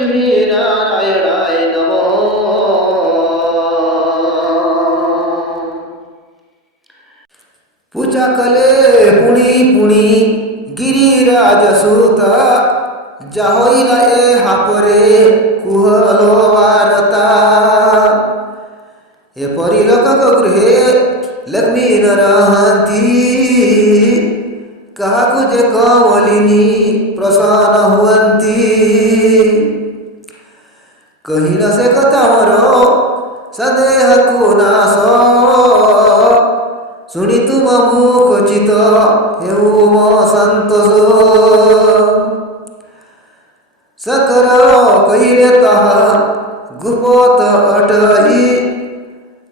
महालक्ष्मी नारायणाय नमः। पूजा कले पुणी पुणी गिरिराज सूत जाहोइला ए हापरे कुहलो वारता एपरि लोकक गृहे लक्ष्मी न रहती काहाकु जे कमलिनी प्रसन्न हुअन्ती कही न से कथा मोरो सदेह को नाश शुणी तुम मुख चित हेउ मो संतोष सकल कहिले ताहा गुप्त अटई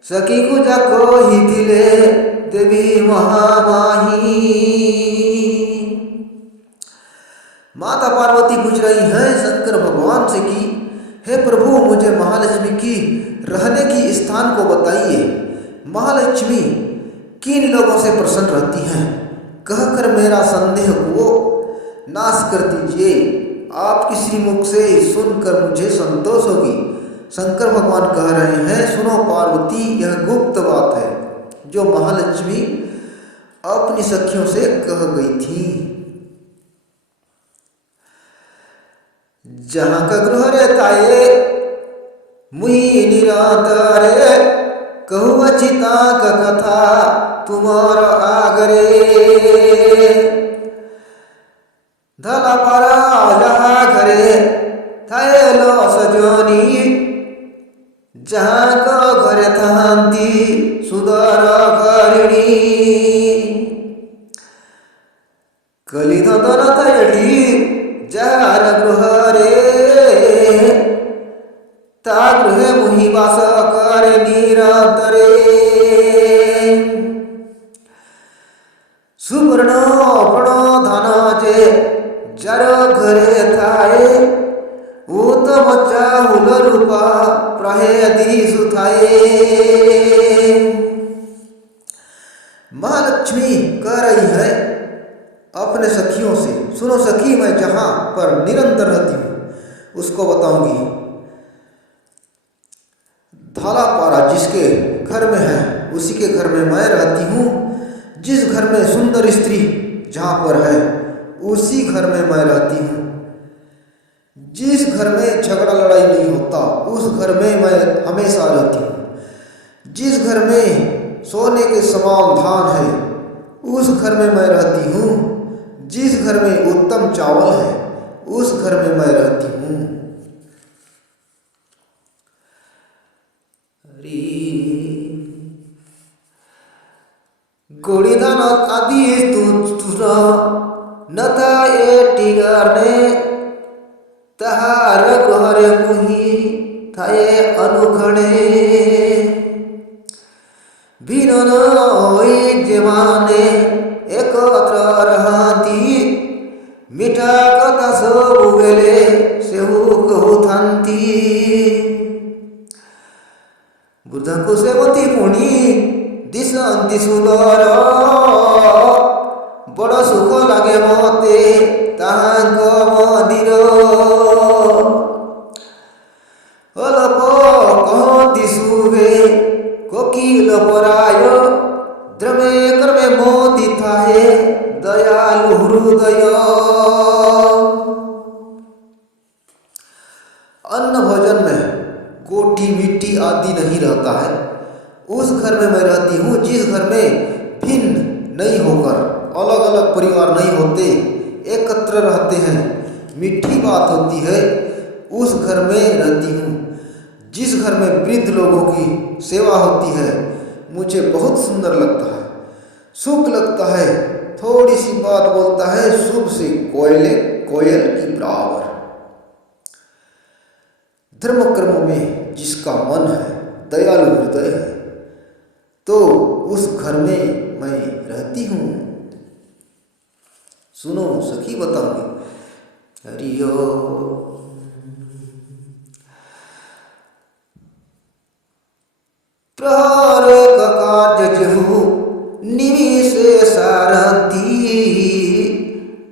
सखी को जाको हितिले देवी महामाही। माता पार्वती पूछ रही हैं शंकर भगवान से कि हे प्रभु मुझे महालक्ष्मी की रहने की स्थान को बताइए। महालक्ष्मी किन लोगों से प्रसन्न रहती हैं कहकर मेरा संदेह को नाश कर दीजिए। आपकी श्रीमुख से सुनकर मुझे संतोष होगी। शंकर भगवान कह रहे हैं सुनो पार्वती यह गुप्त बात है जो महालक्ष्मी अपनी सखियों से कह गई थी। जहाँ का गृह रहता है मुहि निरंतरे कहु अचिता का कथा तुम्हार आगरे धला पारा जहाँ घरे थाए लो सजनी जहाँ का घरे थांती सुदर करिणी कली धन थयटी जार गृह रे ता गृहे मुहि वास करे निरंतरे सुवर्ण पण धन जे जर घरे थाए उत्तम चाहुल रूपा प्रहेदी सुथाए। महालक्ष्मी कह रही है अपने सखियों से सुनो सखी मैं जहाँ पर निरंतर रहती हूँ उसको बताऊंगी। थाला पारा जिसके घर में है उसी के घर में मैं रहती हूँ। जिस घर में सुंदर स्त्री जहाँ पर है उसी घर में मैं रहती हूँ। जिस घर में झगड़ा लड़ाई नहीं होता उस घर में मैं हमेशा रहती हूँ। जिस घर में सोने के समान धान है उस घर में मैं रहती हूँ। जिस घर में उत्तम चावल है उस घर में मैं रहती हूँ। गोड़ीदान आदि तुझ नता ए टिगरने तहार गहरे मुहि थाए अनुखणे भिन्न होई जेमाने एकत्र रहती मिठा कथा सब बेले सेहु कहु थांती बुद्ध को सेवती पुणी दिशंती सुंदर बड़ सुख लगे मते ताहांक मंदिर अलप कहती सुबे कोकिल पराय द्रमे कर्मे मोदी थाए दयालु हृदय। अन्न भोजन में कोठी मिट्टी आदि नहीं रहता है उस घर में मैं रहती हूँ। जिस घर में भिन्न नहीं होकर अलग अलग परिवार नहीं होते एकत्र रहते हैं मीठी बात होती है उस घर में रहती हूँ। जिस घर में वृद्ध लोगों की सेवा होती है मुझे बहुत सुंदर लगता है सुख लगता है। थोड़ी सी बात बोलता है शुभ से कोयल की बराबर। धर्म कर्मों में जिसका मन है दयालु हृदय है तो उस घर में मैं रहती हूँ। सुनो सखी बताऊंगी। हरिओ प्रहर का कार्य जहु निमिष सारथी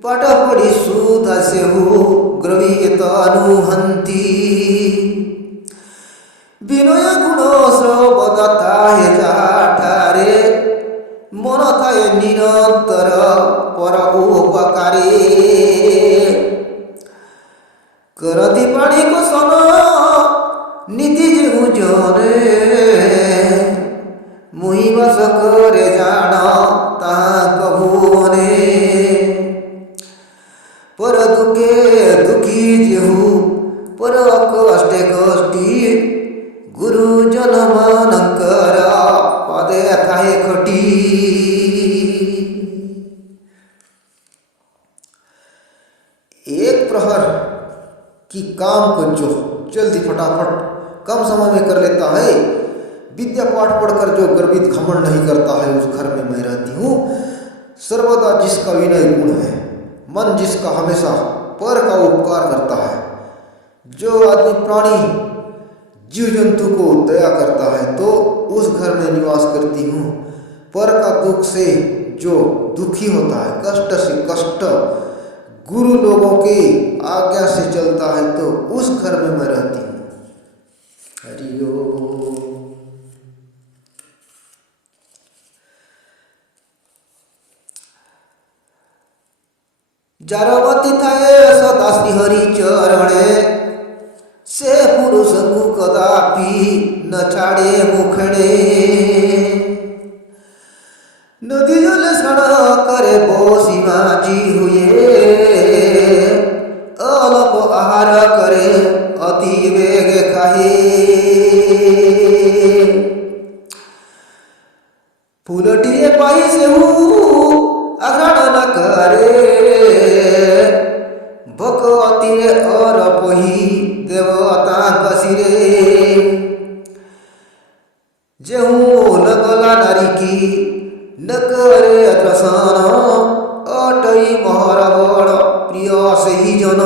पट पड़ी सुध से हो ग्रवीत अनुहंती मुहि बस करे जान ताहा कभुवने पर दुखे दुखी जेहु पर कष्टे कष्टी गुरुजन मानकर पदे थाहे खटी। एक प्रहर की काम को जो जल्दी फटाफट कम समय में कर लेता है, विद्या पाठ पढ़कर जो गर्वित घमंड नहीं करता है, उस घर में मैं रहती हूँ। सर्वदा जिसका विनय गुण है, मन जिसका हमेशा पर का उपकार करता है, जो आदमी प्राणी जीव जंतु को दया करता है, तो उस घर में निवास करती हूँ। पर का दुख से जो दुखी होता है, कष्ट से कष्ट गुरु लोगों की आज्ञा से चलता है, तो उस घर में मैं रहती हूँ। हरि ओम। जारवती थाए सदा श्री हरि चरणे से पुरुष कदापि न छाड़े मुखड़े। नदी जल सण करे बोसी माझी हुए अल्प आहार करे अति वेग खाए। फूलटिए पाई से अग्रहण न करे भगवती रे और पही देवता कसिरे। जेहू लगला नारी की न करे त्रसन अटई मोहर बड़ प्रिय से ही जन।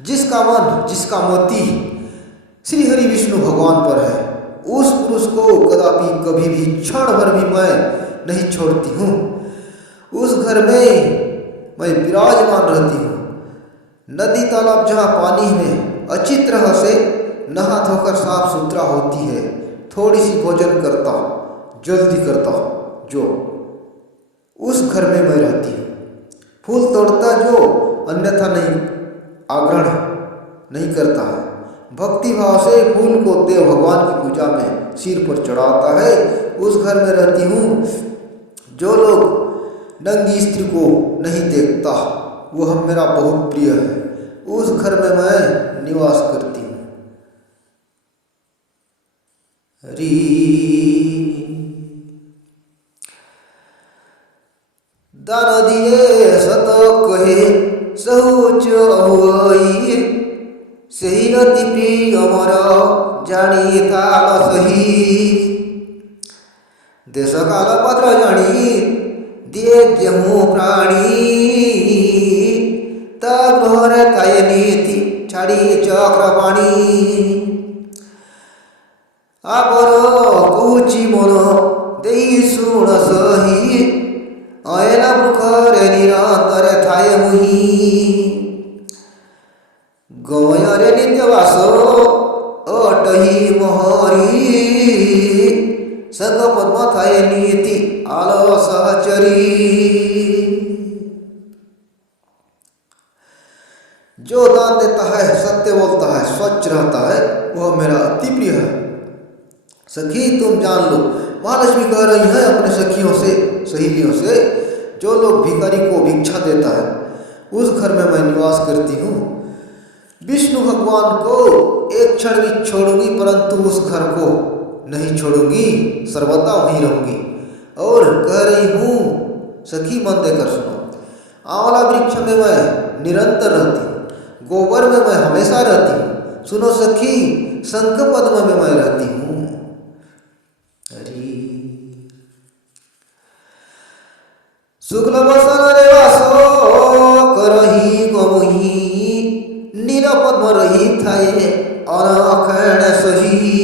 जिसका मन जिसका मति श्री हरि विष्णु भगवान पर है, उस पुरुष को कदापि कभी भी क्षण भर भी मैं नहीं छोड़ती हूँ। उस घर में मैं विराजमान रहती हूँ। नदी तालाब जहाँ पानी में अच्छी तरह से नहा धोकर साफ सुथरा होती है, थोड़ी सी भोजन करता जल्दी करता जो, उस घर में मैं रहती हूँ। फूल तोड़ता जो अन्यथा नहीं आग्रहण नहीं करता है, भक्ति भाव से फूल को देव भगवान की पूजा में सिर पर चढ़ाता है, उस घर में रहती हूँ। जो लोग नंगी स्त्री को नहीं देखता, वह मेरा बहुत प्रिय है, उस घर में मैं निवास करती हूँ। हरि दान दिए सत कहे सहुच हुई सही अति प्रिय अमर जानी काल सही। देश काल पत्र जानी दिए जेहू प्राणी तग्रहर काय नीति छाड़ी चक्र पाणी। आपर कहुची मन देई शुण सही अयला मुखरे निरंतर थाए मुही। गयरे नित्यवास अटही मोहरी संग पद्म थाए नीति आलो सहचरी। जो दान देता है, सत्य बोलता है, स्वच्छ रहता है, वह मेरा अति प्रिय है। सखी तुम जान लो, महालक्ष्मी कह रही है अपने सखियों से, सहेलियों से, जो लोग भिखारी को भिक्षा देता है, उस घर में मैं निवास करती हूँ। विष्णु भगवान को एक क्षण भी छोड़ूंगी, परंतु उस घर को नहीं छोड़ूंगी, सर्वदा वहीं रहूंगी। और कह रही हूँ सखी मन देकर सुनो, आंवला वृक्ष में मैं निरंतर रहती हूँ, गोबर में मैं हमेशा रहती हूँ। सुनो सखी, शंख पद्म में मैं रहती हूँ। हरि शुक्ल बसन रेवासो करही गमुही नीलपद्म रही थाए अनखण सही।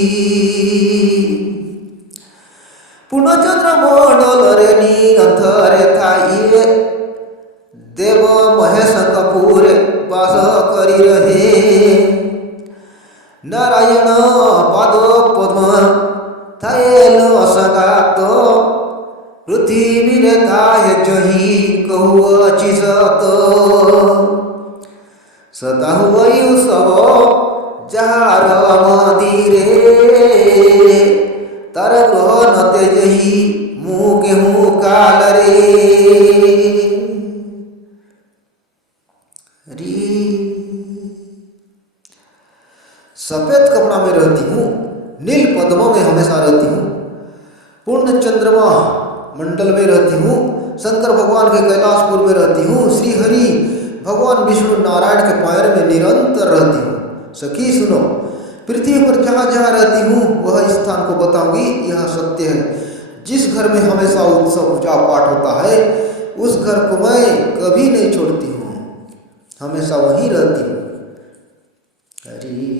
पूर्णचंद्र मंडल रे निरंतर थाइए देव महेश कपूर वास करी रहे। नारायण पाद पद्म थाए सगात पृथ्वी रे थाए जही कहु अछि सत। सता हुई सब जार मंदिरे हमेशा रहती हूँ। पूर्ण चंद्रमा मंडल में रहती हूँ। शंकर भगवान के कैलाशपुर में रहती हूँ। श्री हरि भगवान विष्णु नारायण के पैर में निरंतर रहती हूँ। सखी सुनो, पृथ्वी पर जहाँ जहाँ रहती हूँ वह स्थान को बताऊंगी। यह सत्य है। जिस घर में हमेशा उत्सव पूजा पाठ होता है उस घर को मैं कभी नहीं छोड़ती हूँ, हमेशा वहीं रहती हूँ। हरि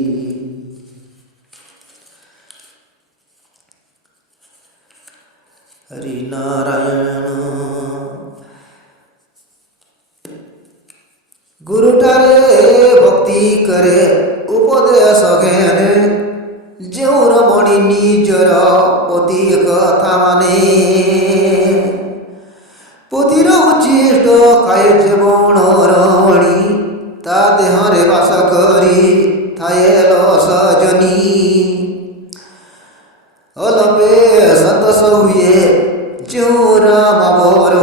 हरि नारायण। गुरुटारे भक्ति करे उपदेश घेने, जो रमणी निजर पति कथा माने। पतिर उचिष्ट खाए जे बण रमणी, ता देहरे बास करी थाएल सजनी। अलपे संतोष हुए जो राम बर,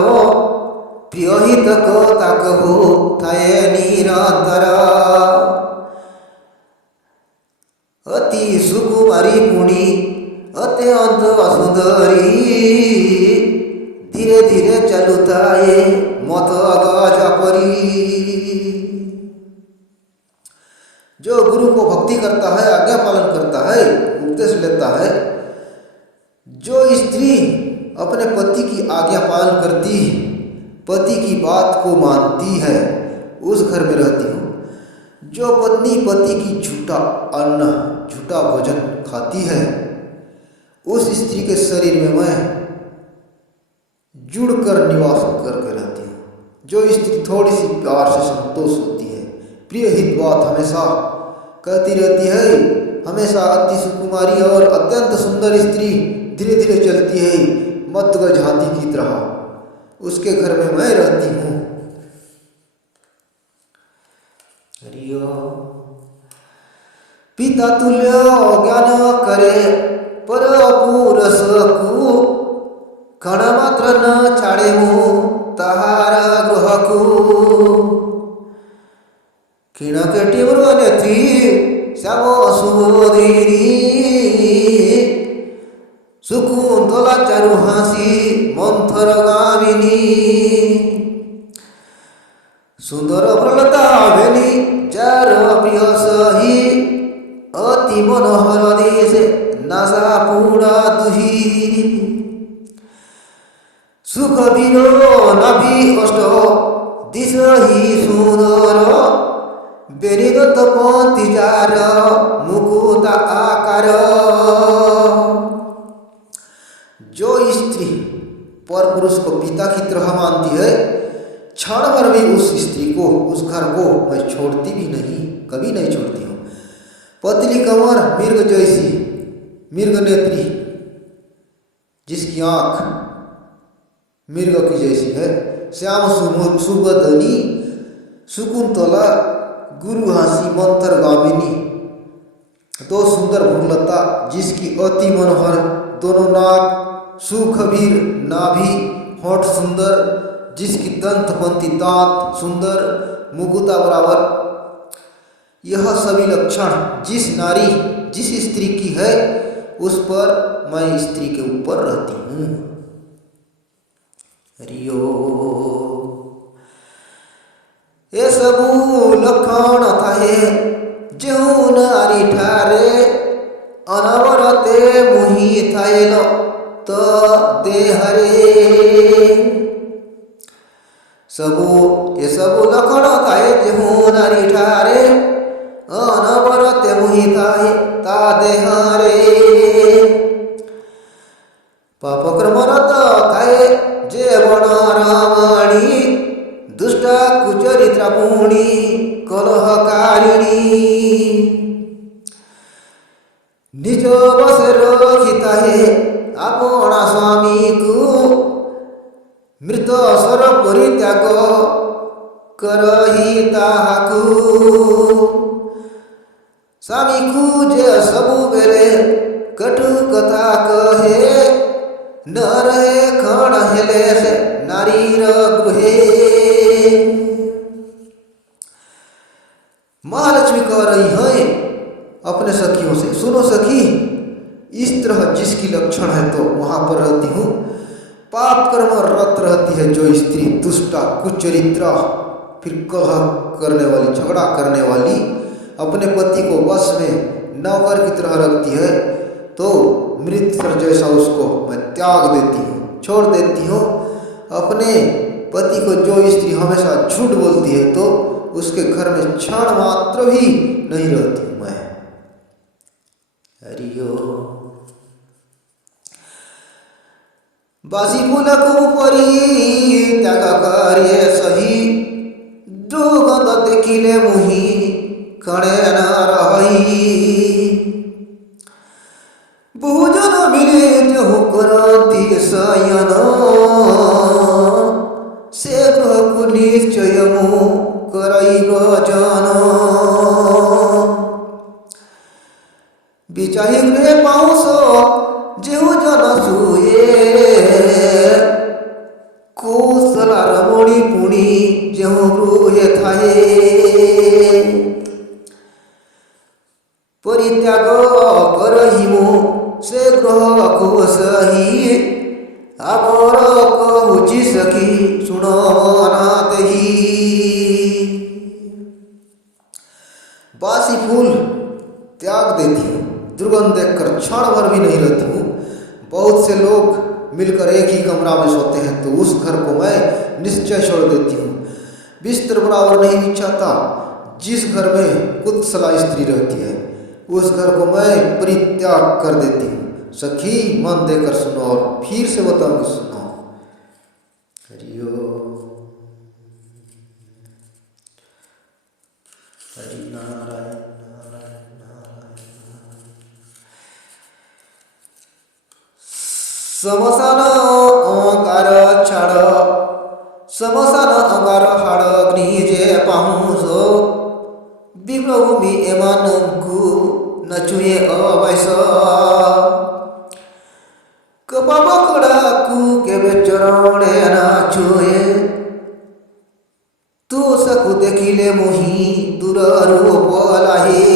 प्रिय हित कथा कहु थाए निरंतर। अति सुकुमारी पुणी अत्यंत सुंदरी, धीरे धीरे चलुताए मत गज परी। जो गुरु को भक्ति करता है, आज्ञा पालन करता है, उपदेश लेता है, जो स्त्री अपने पति की आज्ञा पालन करती, पति की बात को मानती है, उस घर में रहती हूँ। जो पत्नी पति की झूठा अन्न झूठा भोजन खाती है, उस स्त्री के शरीर में मैं जुड़कर निवास करके रहती हूँ। जो स्त्री थोड़ी सी प्यार से संतोष होती है, प्रिय हित बात हमेशा कहती रहती है, हमेशा अति सुकुमारी और अत्यंत सुंदर स्त्री धीरे धीरे चलती है मतगज हाथी की तरह, उसके घर में मैं रहती हूँ। पिता तुल्य ज्ञान करे पर पुरुष को, क्षण मात्र न छाड़े मुँह ताहार गृह को। क्षीण के तीव्र नेत्री श्याम सुबोधिनी, सुकुंतला चारु हासी मंथर गामिनी। सुंदर प्रलता बेनी जार प्रिय सही, अति मनोहर देश नासा पूरा दुही। सुख बिरो नाभि अष्ट दिश ही सुंदर, बेनिदत्त पंथी जार मुकुट आकार। जो स्त्री पर पुरुष को पिता की तरह मानती है, क्षण भर भी उस स्त्री को, उस घर को मैं छोड़ती भी नहीं, कभी नहीं छोड़ती हूँ। पतली कमर मृग जैसी, मृग नेत्री, जिसकी आंख मृग की जैसी है, श्याम सुबोधनी, सुकुंतला गुरुहासी मंत्र गामिनी। दो सुंदर भ्रूलता जिसकी अति मनोहर दोनों नाक, सुखबीर नाभि, होठ सुंदर, जिसकी दंतपंथी दांत सुंदर, मुकुटा बराबर। यह सभी लक्षण जिस नारी जिस स्त्री की है, उस पर मैं स्त्री के ऊपर रहती हूँ। हरिओ ये सबू लक्षण थाहे जो नारी ठारे, अनवरते मुहि थाएल तो देहरे। सबू ये सबू लक्षण थाहे जो नारी ठारे, अनवरते मुहि थाए ता देहरे। पाप क्रमरत थाए जे बण रमणी, दुष्टा कुचरित्रा पुणी कलहकारिणी। निज बस रखिता है अपना स्वामी को, मृत सर परित्याग करही ताहाकू। स्वामी को जे सबु बेले कटु कथा कहे, न रहे क्षण हेले से नारीर गृहे। महालक्ष्मी कह रही है अपने सखियों से, सुनो सखी, इस तरह जिसकी ही लक्षण है तो वहाँ पर रहती हूँ। पाप कर्म रत रहती है जो स्त्री दुष्टा कुचरित्रा, फिर कलह करने वाली, झगड़ा करने वाली, अपने पति को बस में नौकर की तरह रखती है, तो मृत जैसा उसको मैं त्याग देती हूँ, छोड़ देती हूँ। अपने पति को जो स्त्री हमेशा झूठ बोलती है तो उसके घर में क्षण मात्र भी नहीं रहती हूँ मैं। हरिओ बासी फूलक उपरी त्याग कार्य सही, दुर्गंध देखिले मुही कणे न रही। भोजन मिले जहु करती शयन, से ग्रह निश्चय मु करैब जन। बिचाही गृह पाउस जेहु जन सुए, कौशला रमणी पुणी जेहु गृहे थाए। परित्याग करहिमु से ग्रह को सही, आगर कहुची सखी सुन मनातही। बासी फूल त्याग देती हूँ, दुर्गंध देखकर क्षण भर भी नहीं रहती हूँ। बहुत से लोग मिलकर एक ही कमरा में सोते हैं तो उस घर को मैं निश्चय छोड़ देती हूँ। बिस्तर बराबर नहीं बिछाता। जिस घर में कुत्सला स्त्री रहती है उस घर को मैं परित्याग कर देती हूँ। सखी मन देकर सुनो और फिर से बताऊंगी, सुनो। हरिओ हरि नारायण नारायण नारायण। समसान अंगार छाड़, समसान अंगार हाड़ अग्नि जे पाहुसो, विप्रभूमि एमानंकु न छुए अवैस। कपाबकड़ाकू केवे चरणे ना छुए, तू सकु देखिले मुही दूर रूप लाहे।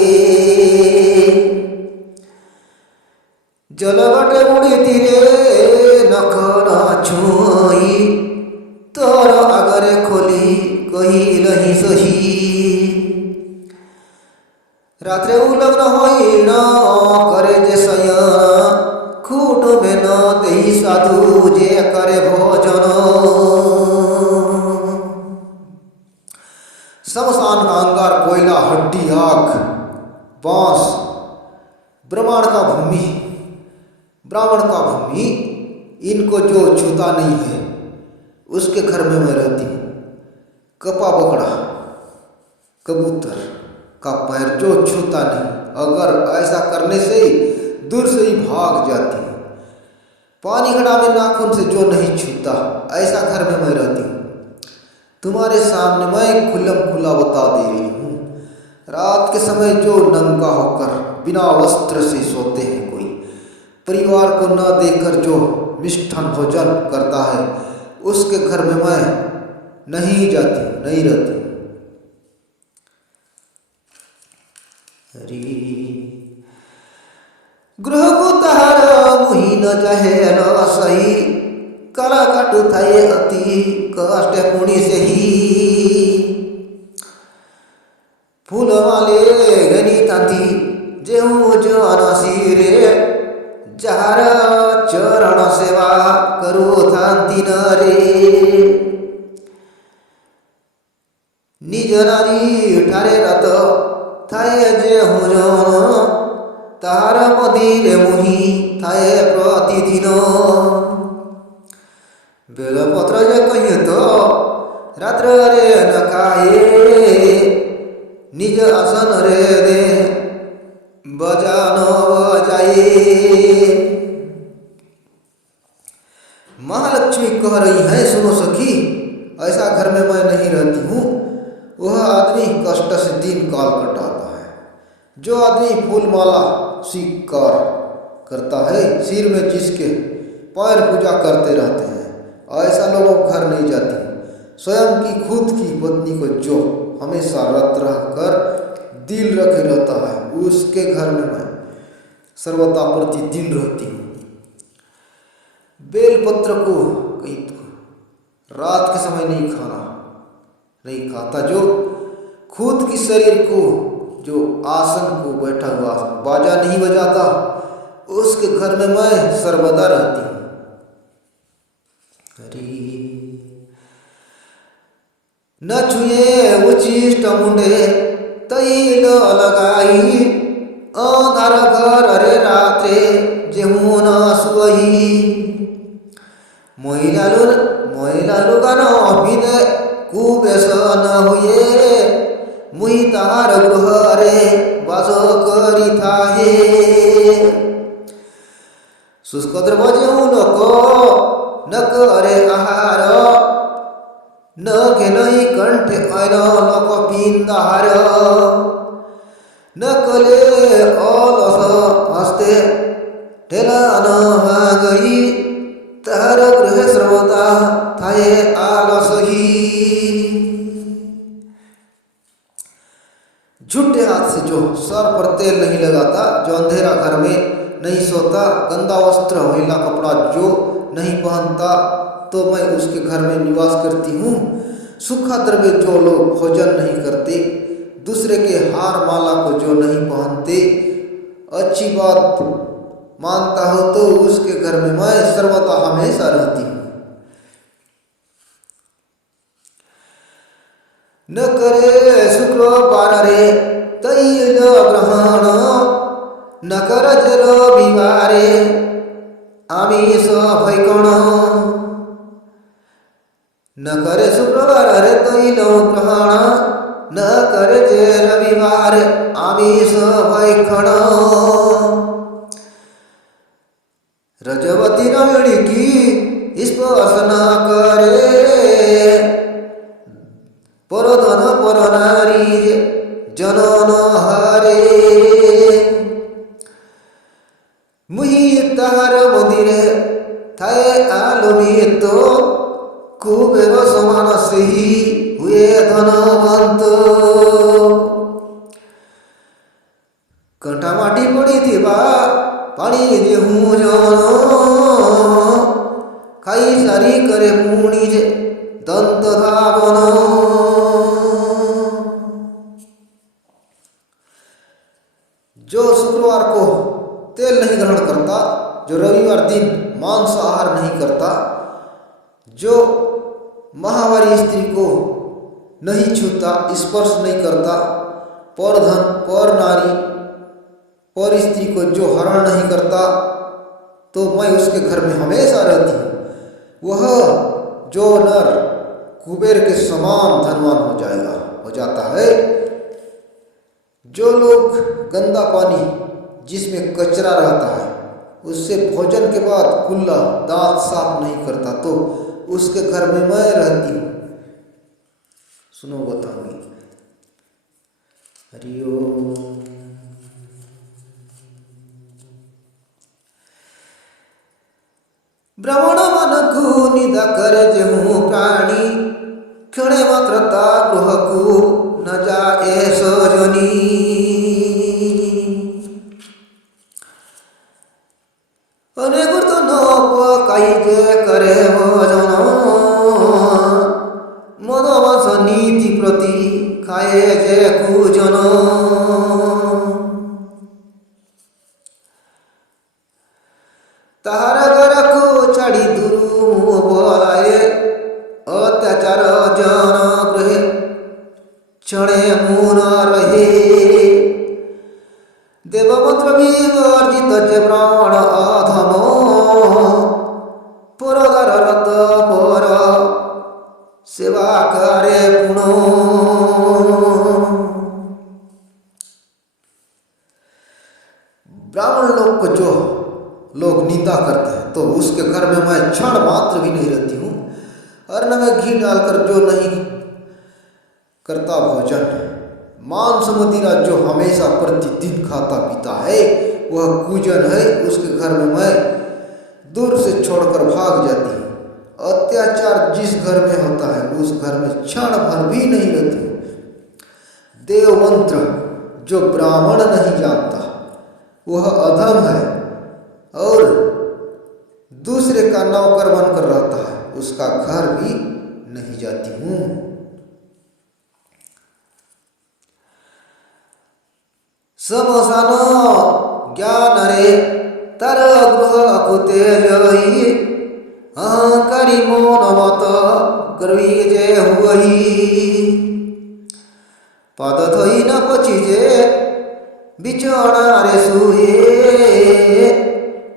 जलबटे मुड़ी तीरे नख ना छुई, तोर आगरे खोली कही नहीं सही। रात्रे उलग्न होई न करे जे शयन, खूट में न देही साधु जे करे भोजन। शमशान का अंगार, कोयला, हड्डी, आग, बांस, ब्राह्मण का भूमि, इनको जो छूता नहीं है उसके घर में मैं रहती हूँ। कपा बकड़ा, कबूतर का पैर जो छूता नहीं, अगर ऐसा करने से दूर से ही भाग जाती हूँ। पानी घड़ा में नाखून से जो नहीं छूता, ऐसा घर में मैं रहती हूँ। तुम्हारे सामने मैं खुल्लम खुला बता दे रही हूँ। रात के समय जो नंगा होकर बिना वस्त्र से सोते हैं, कोई परिवार को न देखकर जो मिष्ठान भोजन करता है, उसके घर में मैं नहीं जाती, नहीं रहती। गृह को तहार मुही न चाहे न सही, कला काटू थाए अति कष्ट पुणी से ही। फूल माले गनी तांती जेहू जन सिरे, जार चरण सेवा करो थांती न रे। निज नारी ठारे रत थाए जेहू जन, तार मदिरे मुही थाए प्रतिदिन। बेलपत्र जे कहिए तो रात्र रे न खाए, निज आसन रे दे बजान बजाए। महालक्ष्मी कह रही है, सुनो सखी, ऐसा घर में मैं नहीं रहती हूँ। वह आदमी कष्ट से दिन काल कटाता है। जो आदमी फूल माला स्वीकार करता है, सिर में जिसके पैर पूजा करते रहते हैं, ऐसा लोगों घर नहीं जाती। स्वयं की खुद की पत्नी को जो हमेशा रत रह कर दिल रखे रहता है, उसके घर में मैं सर्वदा प्रतिदिन रहती हूँ। बेलपत्र को कहीं रात के समय नहीं खाता, जो खुद की शरीर को, जो आसन को बैठा हुआ बाजा नहीं बजाता, उसके घर में मैं सर्वदा रहती हूँ। न छुए उचिष्ट मुंडे तैल लगाई, अंधार घर अरे रात्रे जेहू न सुवही। महिला लुगान अभिनय कुबेश न हुए, मुई तार गृह रे बास करी थाहे। शुष्क द्रव्य जेहू न करे आहार, न घेनई कंठे ऐन लोक पिंदार। न कले अलस हस्ते ठेला न गई, तार गृह सर्वदा थाए आलसही। झूठे हाथ से जो सर पर तेल नहीं लगाता, जो अंधेरा घर में नहीं सोता, गंदा वस्त्र मैला कपड़ा जो नहीं पहनता, तो मैं उसके घर में निवास करती हूँ। सूखा द्रव्य जो लोग भोजन नहीं करते, दूसरे के हार माला को जो नहीं पहनते, अच्छी बात मानता हो, तो उसके घर में मैं सर्वदा हमेशा रहती हूँ। न करे शुक्रवार रे तैल ग्रहण, न कर जल विवारे आमिष भैकण। न करे शुक्रवार रे तैल ग्रहण, न करे जे रविवार आमिष भैखण। रजवती रमणी की स्पर्श न करे, परधन पर नारी जनन हरे। मुहि ताहार मंदिरे थाए आलोमित, कुबेर समान सेही हुए धनवंत। कंठा माटी पड़ी थिबा पानी देहूँ जन, खाई सारी करे पुणी जे दंत धावन। जो शुक्रवार को तेल नहीं ग्रहण करता, जो रविवार दिन मांस आहार नहीं करता, जो महावारी स्त्री को नहीं छूता, स्पर्श नहीं करता, पर धन पर नारी पर स्त्री को जो हरण नहीं करता, तो मैं उसके घर में हमेशा रहती हूँ। वह जो नर कुबेर के समान धनवान हो जाता है। जो लोग गंदा पानी जिसमें कचरा रहता है, उससे भोजन के बाद कुल्ला दांत साफ नहीं करता, तो उसके घर में मैं रहती हूँ। सुनो बताऊंगी। हरिओम। ब्राह्मण मन को निदा करे जेहू प्राणी, क्षणे मात्र ता गृह को न जाए सजनी। अनेक तो न काई जे करे भजन, मदवश नीति प्रति खाए जे कुजन। ताहार घर को छाड़ी दूर बोलाए, अत्याचार जन गृहे क्षणे मुन रहे। देवमंत्र विवर्जित जे प्राण अधम, परदार रत पर सेवा करे पुण। ब्राह्मण लोग को जो लोग निंदा करते हैं, तो उसके घर में मैं क्षण मात्र भी नहीं रहती हूँ। अन्न में घी डालकर जो नहीं करता भोजन, मांस मदिरा जो हमेशा प्रतिदिन खाता पीता है, वह कुजन है। उसके घर में मैं दूर से छोड़कर भाग जाती हूँ। अत्याचार जिस घर में होता है, उस घर में क्षण भर भी नहीं रहती हूँ। देव मंत्र जो ब्राह्मण नहीं जानता, वह अधम है, और दूसरे का नौकर बनकर रहता है, उसका घर भी नहीं जाती हूँ। समसान ज्ञान रे तर गृह कुते जही अहंकारी मोन मत गर्वी जे हुई पद थई न पची जे बिचौड़ा रे सुहे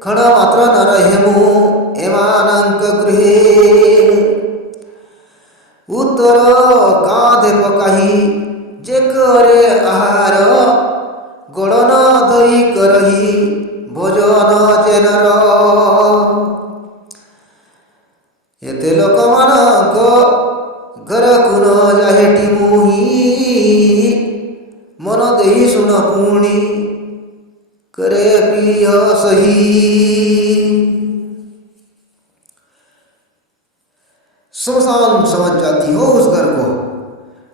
खड़ मात्र न रहे मु एमानंक गृहे उत्तर कांधे पकाही जे करे आहार गड़न दई करही भोजन जेनर एते लोक मानक घर कुन जाहेटी मुही मन देही सुन पुणी करे प्रिय सही। शमशान समझ जाती हो उस घर को।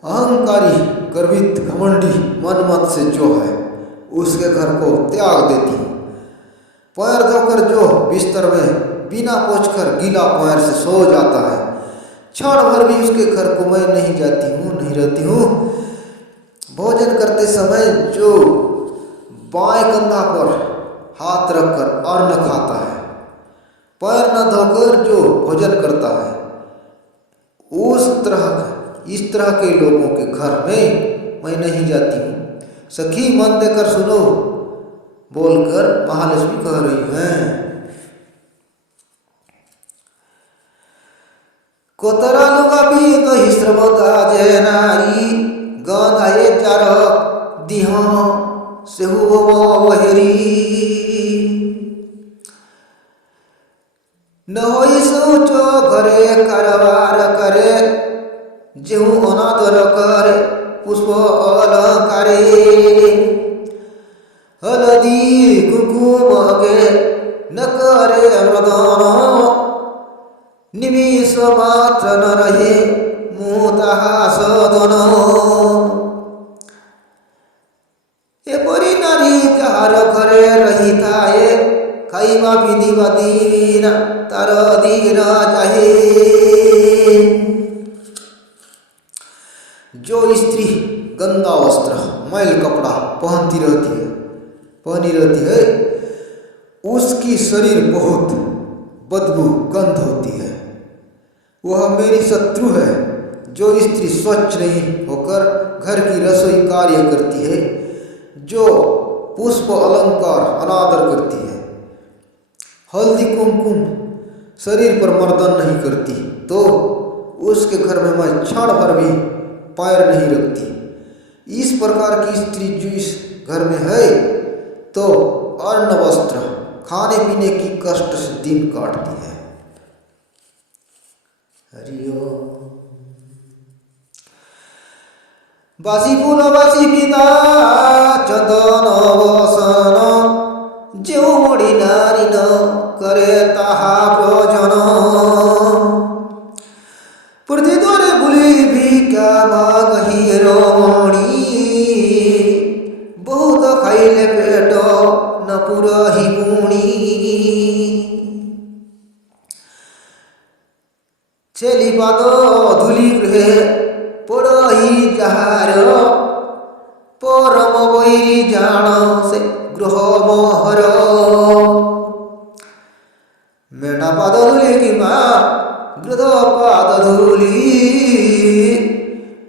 अहंकारी गर्वित घमंडी मनमत से जो है उसके घर को त्याग देती हूँ। पैर धोकर जो बिस्तर में बिना पोंछकर गीला पैर से सो जाता है, क्षण भर भी उसके घर को मैं नहीं जाती हूँ, नहीं रहती हूँ। भोजन करते समय जो बाएं कंधा पर हाथ रखकर अन्न खाता है, पैर न धोकर जो भोजन करता है, इस तरह के लोगों के घर में मैं नहीं जाती हूँ। सखी मन देकर सुनो बोलकर महालक्ष्मी कह रही हैं। कोतरा लुगा भी दही श्रम गाजे नारी गंधाए चार दिह सेहु वहेरी न होई सोचो घरे कारवार करे जेहू अनादर करे पुष्प अलंकारे हलदी कुकुम गे न करे मृदन निमिष मात्र न रहे मुँह सदन एपरी नारी जार घरे रही थाए खाइबा पिंधिबा दीन तार दीन चाहे। जो स्त्री गंदा वस्त्र मैल कपड़ा पहनी रहती है उसकी शरीर बहुत बदबू गंध होती है, वह मेरी शत्रु है। जो स्त्री स्वच्छ नहीं होकर घर की रसोई कार्य करती है, जो पुष्प अलंकार अनादर करती है, हल्दी कुमकुम शरीर पर मर्दन नहीं करती, तो उसके घर में मैं क्षण भर भी पैर नहीं रखती। इस प्रकार की स्त्री जो इस घर में है तो अन्न वस्त्र खाने पीने की कष्ट से दिन काटती है। हरिओ बासी फूल बासी पिता चंदन वसन जो मोड़ी नारी न करे ताहा भोजन प्रति द्वारे बुली भी क्या मागही रोणी बहुत खाइले पेट न पुरही गुणी छेली पाद धूली गृहे पड़ही जहार परम वैरी जान से गृह मोहर मेटा पाद धूली की माँ गृह पाद धूली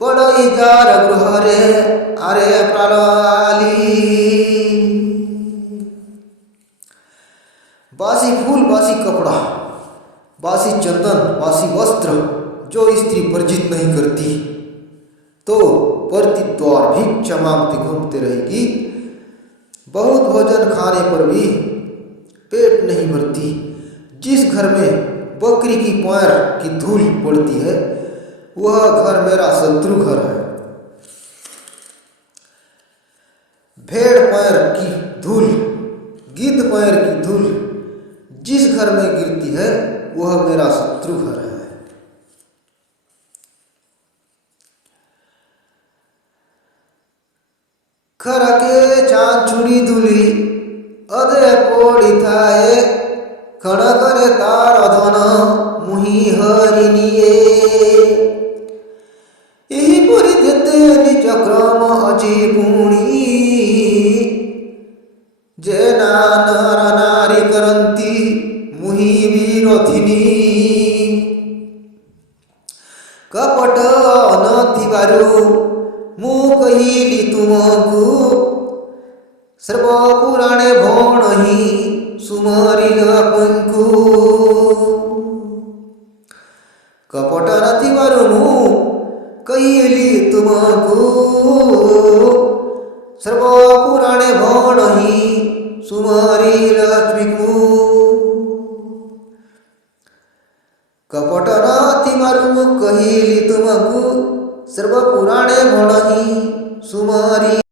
पड़ही जार गृह रे अरे प्रणाली। बासी फूल बासी कपड़ा बासी चंदन बासी वस्त्र जो स्त्री वर्जित नहीं करती तो प्रतिद्वार भिक्षा मांगती घूमते रहेगी। बहुत भोजन खाने पर भी पेट नहीं भरती। जिस घर में बकरी की पैर की धूल पड़ती है वह घर मेरा शत्रु घर है। भेड़ पैर की धूल गिद्ध पैर की धूल जिस घर में गिरती है वह मेरा शत्रु घर है। खरके चांचुड़ी धूली अदे पोड़ी थाए खड़क धरे तार धन मुहि हरिनिए एहीपरि देते निज क्रम अजी पुणी जे नर नारी करती मुहि विरोधिनी कपट नथिबारु मु कहिली तुमकु सर्वपुराणे भणहि सुमरिल आपंकु कपट नथिबारु मु कहिली तुमकु सर्वपुराणे भणहि सुमरिल लक्ष्मीकु कपट नथिबारु कहिली तुमकु सर्वपुराणे भणहि सुमरि